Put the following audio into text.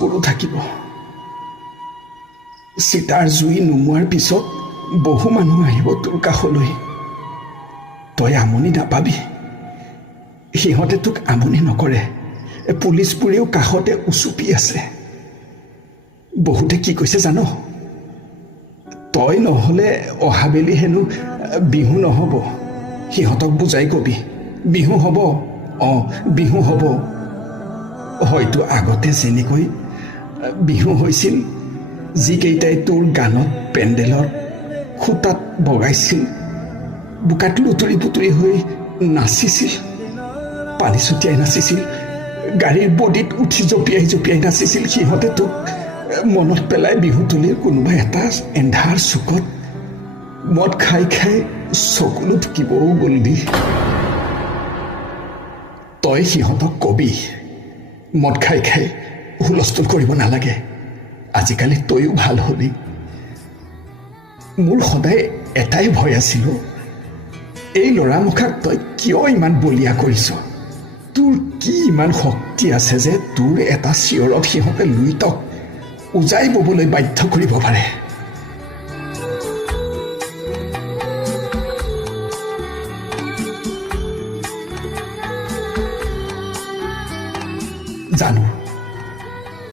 বোৰো থাকিব। চিতাৰ জুই নুমুৱাৰ পিছত বহু মানুহ আহিব তোৰ কাষলৈ। তই আমনি নাপাবি। সিহঁতে তোক আমনি নকৰে। পুলিচবোৰেও কাষতে উচুপি আছে। বহুতে কি কৈছে জান? তই নহ'লে অহাবেলি হেনো বিহু নহ'ব। সিহঁতক বুজাই কবি বিহু হ'ব। বিহু হ'ব। হয়তো আগতে যেনেকৈ বিহু হৈছিল, যিকেইটাই তোৰ গানত পেণ্ডেলৰ খুটাত বগাইছিল, বোকাত লুতুৰি পুতুৰি হৈ নাচিছিল, পানী ছটিয়াই নাচিছিল, গাড়ীৰ বডিত উঠি জঁপিয়াই জঁপিয়াই নাচিছিল, সিহঁতে তোক মনত পেলাই বিহুতলীৰ কোনোবা এটা এন্ধাৰ চুকত মদ খাই খাই চকুলো ঢুকিবও গ'লবি। তই সিহঁতক কবি মদ খাই খাই হুলস্থুল কৰিব নালাগে। আজিকালি তইও ভাল হলি। মোৰ সদায় এটাই ভয় আছিল, এই ল'ৰামখাক তই কিয় ইমান বলিয়া কৰিছ? তোৰ কি ইমান শক্তি আছে যে তোৰ এটা চিঞৰত সিহঁতে লুইতক উজাই ববলৈ বাধ্য কৰিব পাৰে? জানো